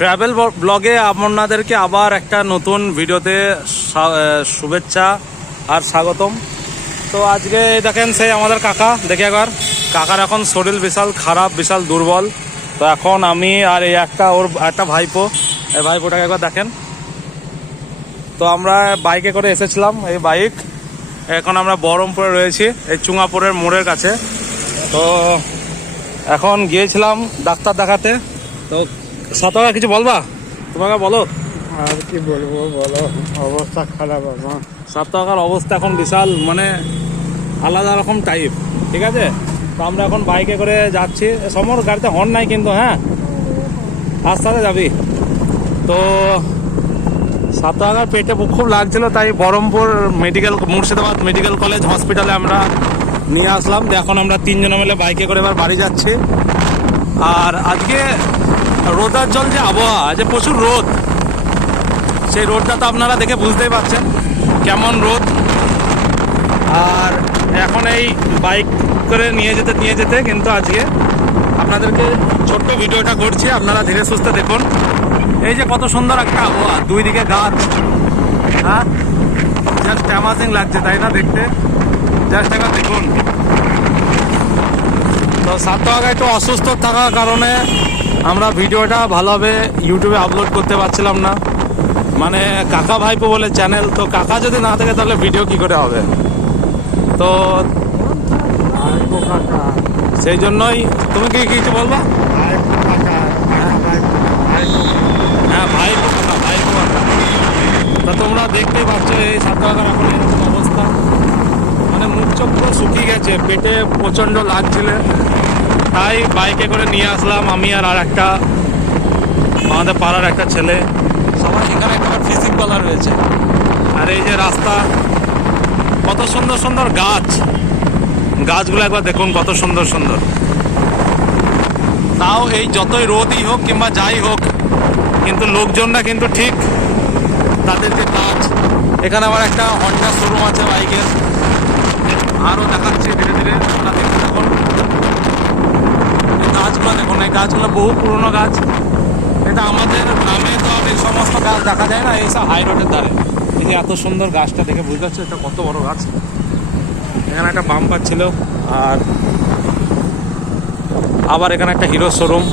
Travel ব্লগে আপনাদেরকে আবার একটা নতুন ভিডিওতে শুভেচ্ছা আর স্বাগতম। তো আজকে দেখেন সেই আমাদের কাকা, দেখে একবার কাকার এখন শরীর বিশাল খারাপ, বিশাল দুর্বল। তো এখন আমি আর এই ওর একটা ভাইপো, এই ভাইপোটাকে একবার দেখেন। তো আমরা বাইকে করে এসেছিলাম, এই বাইক এখন আমরা বহরমপুরে রয়েছি, এই চুঙাপুরের মোড়ের কাছে। তো এখন গিয়েছিলাম ডাক্তার দেখাতে। তো শতকা কিছু বলবা, তোমাকে বলো। আর কি বলবো বলো, অবস্থা খারাপ আমার। শতকার অবস্থা এখন বিশাল, মানে আলাদা রকম টাইপ, ঠিক আছে। তো আমরা এখন বাইকে করে যাচ্ছি, সমর গাড়িতে হর্ন নাই কিন্তু, হ্যাঁ আস্তে আস্তে যাবি। তো শতকার পেটে খুব লাগছিল, তাই বহরমপুর মুর্শিদাবাদ মেডিকেল কলেজ হসপিটালে আমরা নিয়ে আসলাম। এখন আমরা তিনজনে মিলে বাইকে করে এবার বাড়ি যাচ্ছি। আর আজকে রোদার জল যে আবহাওয়া, যে প্রচুর রোদ, সেই রোদটা তো আপনারা দেখে বুঝতেই পারছেন কেমন রোদ। আর এখন এই বাইক করে নিয়ে যেতে কিন্তু আজকে আপনাদেরকে ছোট্ট ভিডিওটা করছি, আপনারা ধীরে সুস্থে দেখুন। এই যে কত সুন্দর একটা আবহাওয়া, দুই দিকে গাছ, হ্যাঁ জাস্ট অ্যামাজিং লাগছে, তাই না দেখতে? জাস্ট একবার দেখুন। তো সাতটাকা একটু অসুস্থ থাকার কারণে আমরা ভিডিওটা ভালোভাবে ইউটিউবে আপলোড করতে পারছিলাম না। মানে কাকা ভাইপো বলে চ্যানেল, তো কাকা যদি না থাকে তাহলে ভিডিও কি করে হবে? তো সেই জন্যই, তুমি কি কিছু বলবা? হ্যাঁ ভাইপো কাকা, ভাইপো কাকা। তা তোমরা দেখতেই পাচ্ছ এই সাতটাকার এখন এরকম অবস্থা, মানে মুখ চোখ পুরো শুকিয়ে গেছে, পেটে প্রচণ্ড লাগছিল। তাই বাইকে করে নিয়ে আসলাম আমি আর একটা আমাদের পাড়ার একটা ছেলে। সবাই এখানে একটা ফিজিক বলা রয়েছে। আর এই যে রাস্তা, কত সুন্দর সুন্দর গাছগুলো একবার দেখুন, কত সুন্দর সুন্দর। তাও এই যতই রোদই হোক কিংবা যাই হোক, কিন্তু লোকজনরা কিন্তু ঠিক তাদের যে কাজ। এখানে আবার একটা হন্ডা শোরুম আছে বাইকের, আরও দেখাচ্ছি ধীরে ধীরে, আপনারা দেখতে থাকুন। এই গাছগুলো দেখুন, এই গাছগুলো বহু পুরনো গাছ। এটা আমাদের গ্রামে তো আর এই সমস্ত গাছ দেখা যায় না, এইসব হাই রোডের ধারে। এই যে এত সুন্দর গাছটা দেখে বুঝতে পারছো এটা কত বড় গাছ। এখানে একটা বাম্পার ছিল, আর আবার এখানে একটা হিরো শোরুম,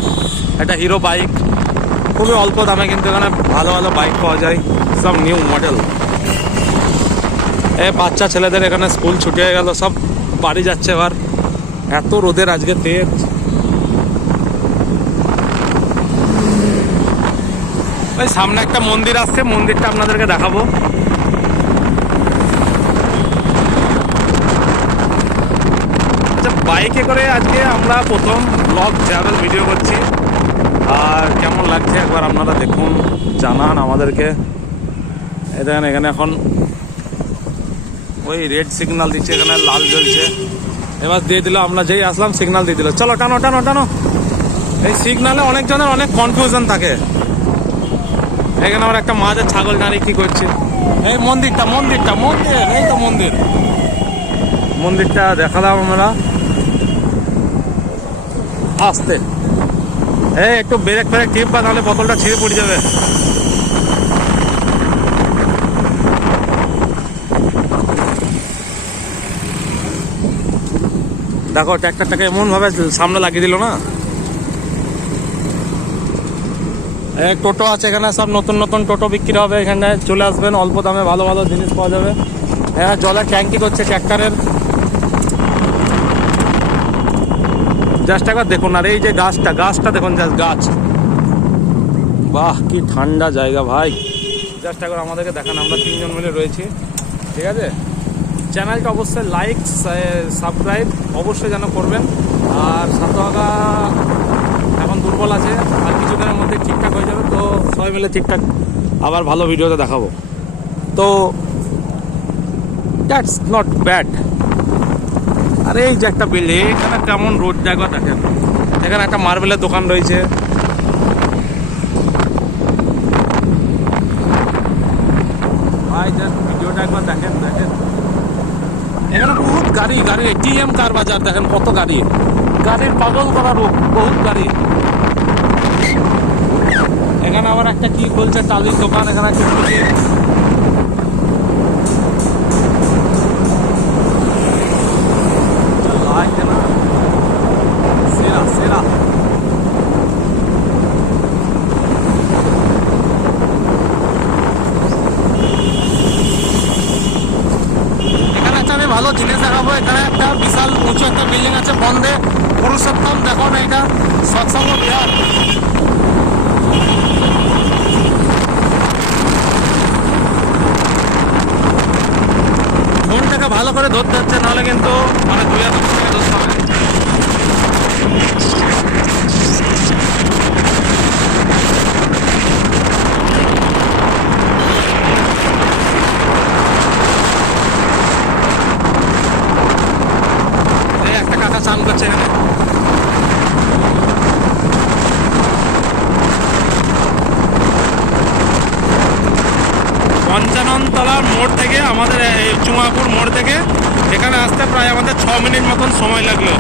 একটা হিরো বাইক। খুবই অল্প দামে কিন্তু এখানে ভালো ভালো বাইক পাওয়া যায়, সব নিউ মডেল। এই বাচ্চা ছেলেদের এখানে স্কুল ছুটি হয়ে গেল, সব বাড়ি যাচ্ছে এবার, এত রোদের আজকে তেজ। ওই সামনে একটা মন্দির আসছে, মন্দিরটা আপনাদেরকে দেখাবো। আচ্ছা, বাইকে করে আজকে আমরা প্রথম ব্লগ ট্রাভেল ভিডিও করছি, আর কেমন লাগছে একবার আপনারা দেখুন, জানান আমাদেরকে। দেখেন এখানে এখন ওই রেড সিগন্যাল দিচ্ছে, এখানে লাল জ্বলছে, এবার দিয়ে দিল। আমরা যেই আসলাম সিগন্যাল দিয়ে দিল, চলো টানো টানো টানো। এই সিগন্যালে অনেকজনের অনেক কনফিউশন থাকে। এখানে আমার একটা মাঝে ছাগল দাঁড়িয়ে কি করছে। এই মন্দির, এই তো মন্দিরটা দেখালাম আমরা। আসতে এই একটু ব্রেক ফ্রেক টিপ বা, তাহলে বোতলটা ছিঁড়ে পড়ে যাবে। দেখো ট্র্যাক্টরটাকে এমন ভাবে সামনে লাগিয়ে দিল না। টোটো আছে এখানে, সব নতুন নতুন টোটো বিক্রি হবে, এখানে চলে আসবেন, অল্প দামে ভালো ভালো জিনিস পাওয়া যাবে। হ্যাঁ জলের ট্যাঙ্কি করছে ট্র্যাক্টরের, জাস্ট একবার দেখুন। আর এই যে গাছটা দেখুন, জাস্ট গাছ, বাহ কি ঠান্ডা জায়গা ভাই। জাস্ট একবার আমাদেরকে দেখান, আমরা তিনজন মিলে রয়েছি, ঠিক আছে। চ্যানেলটা অবশ্যই লাইক সাবস্ক্রাইব অবশ্যই যেন করবেন। আর শতকা এখন দুর্বল আছে, আর কিছুদিনের মধ্যে ঠিকঠাক হয়ে যাবে। তো সবাই মিলে ঠিকঠাক আবার ভালো ভিডিওতে দেখাবো। তো দ্যাটস নট ব্যাড। আর এই যে একটা বিল্ডিং, এখানে কেমন রোড জায়গা দেখেন, এখানে একটা মার্বেলের দোকান রয়েছে। ভাই জাস্ট ভিডিওটা একবার দেখেন। এখানে বহুত গাড়ি টিএম কার বাজার, দেখেন কত গাড়ির পাগল করা রূপ, বহুত গাড়ি। এখানে এখানে আবার একটা কি খুলছে টালির দোকান, এখানে একটা খুলছে। লাগছে না, সেরা সেরা। এখানে একটা আমি ভালো জিনিস দেখাবো। এখানে একটা বিশাল উঁচু একটা বিল্ডিং আছে বন্ধে পুরুষোত্তম, দেখো না এটা সৎসঙ্গ বিহার। ফোনটাকে ভালো করে ধরতে হচ্ছে, নাহলে কিন্তু মানে 2 হাজার টাকা ধরতে হবে। এই একটা কাকা চান করছে এখানে। পঞ্চাননতলার মোড় থেকে আমাদের এই চুমাপুর মোড় থেকে এখানে আসতে প্রায় আমাদের 6 মিনিট মতন সময় লাগলো,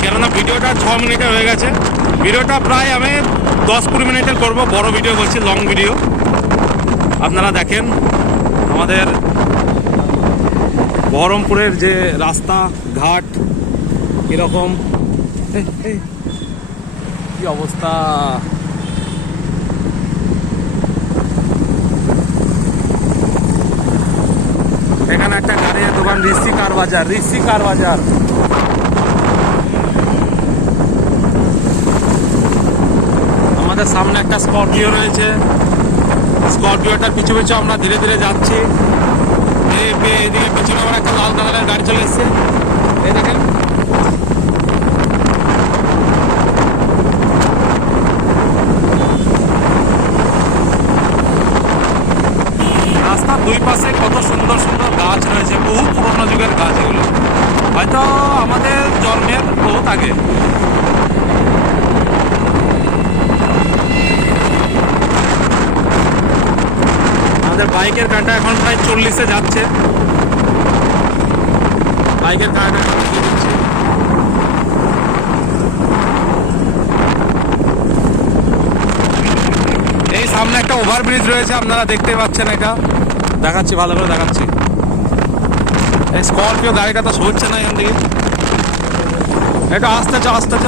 কেননা ভিডিওটা 6 মিনিটের হয়ে গেছে। ভিডিওটা প্রায় আমি 10-20 মিনিটের করব, বড় ভিডিও করছি, লং ভিডিও। আপনারা দেখেন আমাদের বহরমপুরের যে রাস্তা ঘাট কীরকম, কি অবস্থা। এখানে একটা গাড়ির দোকান, ঋষি কার বাজার, ঋষি কার বাজার। আমাদের সামনে একটা স্করপিও রয়েছে, স্করপিওটার পিছু পিছু আমরা ধীরে ধীরে যাচ্ছি। এদিকে পিছনে আবার একটা লাল কালারের গাড়ি চলে এসছে, এই দেখেন। রাস্তার দুই পাশে কত সুন্দর সুন্দর গাছ রয়েছে, বহু পুরোনো যুগের গাছ এগুলো, হয়তো আমাদের জন্মের বহুত আগে। আমাদের বাইকের কাঁটা এখন প্রায় 40-এ যাচ্ছে, বাইকের কাঁটা দিয়ে দিচ্ছে। এই সামনে একটা ওভারব্রিজ রয়েছে, আপনারা দেখতে পাচ্ছেন, এটা দেখাচ্ছি, ভালো করে দেখাচ্ছি। এই স্করপিও গাড়িটা তো সরছে না এখান থেকে, এটা আসতে চ।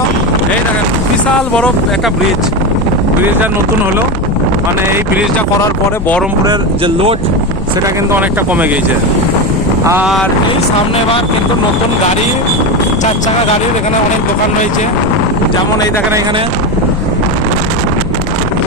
এই দেখেন বিশাল বড় একটা ব্রিজ, ব্রিজটা নতুন হলো, মানে এই ব্রিজটা করার পরে বহরমপুরের যে লোড সেটা কিন্তু অনেকটা কমে গিয়েছে। আর এই সামনে এবার কিন্তু নতুন গাড়ি, 4 চাকা গাড়ির এখানে অনেক দোকান রয়েছে, যেমন এই দেখেন এখানে